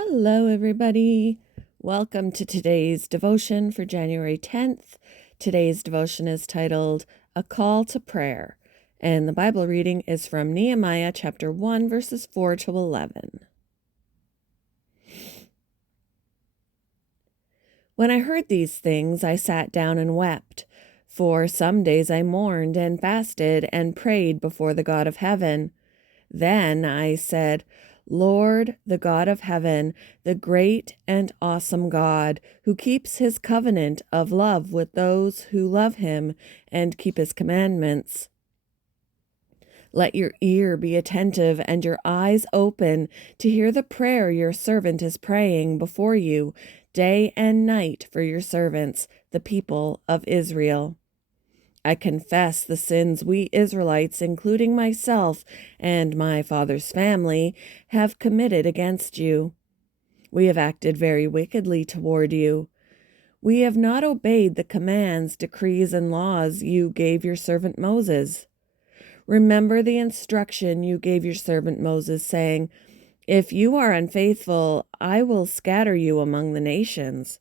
Hello, everybody. Welcome to today's devotion for January 10th. Today's devotion is titled A Call to Prayer, and the Bible reading is from Nehemiah chapter 1, verses 4 to 11. When I heard these things, I sat down and wept. For some days I mourned and fasted and prayed before the God of heaven. Then I said, Lord, the God of heaven, the great and awesome God, who keeps his covenant of love with those who love him and keep his commandments. Let your ear be attentive and your eyes open to hear the prayer your servant is praying before you day and night for your servants, the people of Israel. I confess the sins we Israelites, including myself and my father's family, have committed against you. We have acted very wickedly toward you. We have not obeyed the commands, decrees, and laws you gave your servant Moses. Remember the instruction you gave your servant Moses, saying, If you are unfaithful, I will scatter you among the nations.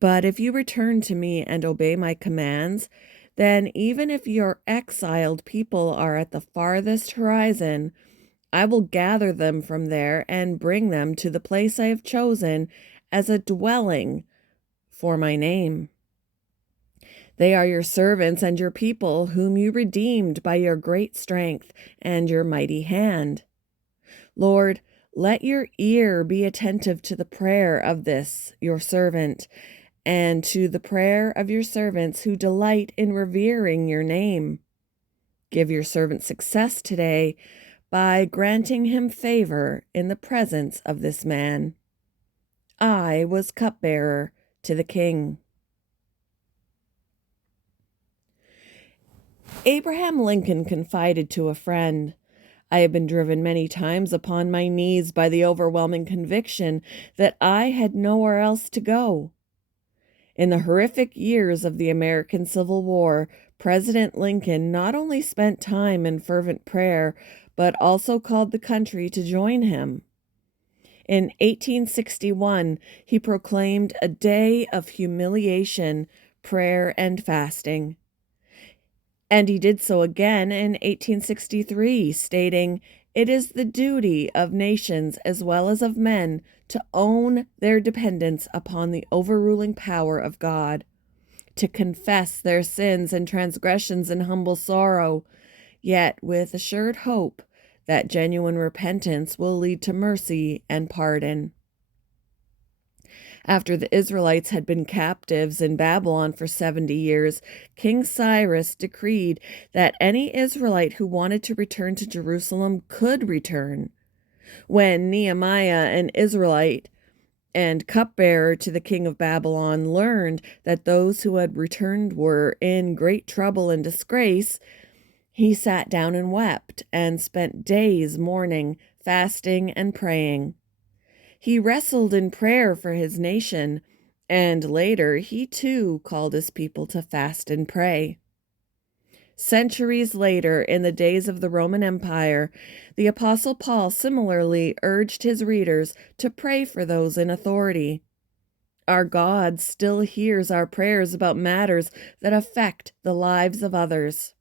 But if you return to me and obey my commands, then even if your exiled people are at the farthest horizon, I will gather them from there and bring them to the place I have chosen as a dwelling for my name. They are your servants and your people, whom you redeemed by your great strength and your mighty hand. Lord, let your ear be attentive to the prayer of this, your servant, and to the prayer of your servants who delight in revering your name. Give your servant success today by granting him favor in the presence of this man. I was cupbearer to the king. Abraham Lincoln confided to a friend, I have been driven many times upon my knees by the overwhelming conviction that I had nowhere else to go. In the horrific years of the American Civil War, President Lincoln not only spent time in fervent prayer, but also called the country to join him. In 1861, he proclaimed a day of humiliation, prayer, and fasting. And he did so again in 1863, stating, It is the duty of nations as well as of men to own their dependence upon the overruling power of God, to confess their sins and transgressions in humble sorrow, yet with assured hope that genuine repentance will lead to mercy and pardon. After the Israelites had been captives in Babylon for 70 years, King Cyrus decreed that any Israelite who wanted to return to Jerusalem could return. When Nehemiah, an Israelite and cupbearer to the king of Babylon, learned that those who had returned were in great trouble and disgrace, he sat down and wept and spent days mourning, fasting, and praying. He wrestled in prayer for his nation, and later he too called his people to fast and pray. Centuries later, in the days of the Roman Empire, the Apostle Paul similarly urged his readers to pray for those in authority. Our God still hears our prayers about matters that affect the lives of others.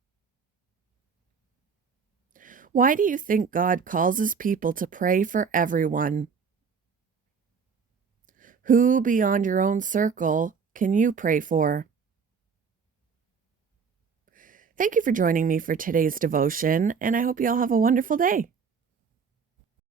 Why do you think God calls his people to pray for everyone? Who beyond your own circle can you pray for? Thank you for joining me for today's devotion, and I hope you all have a wonderful day.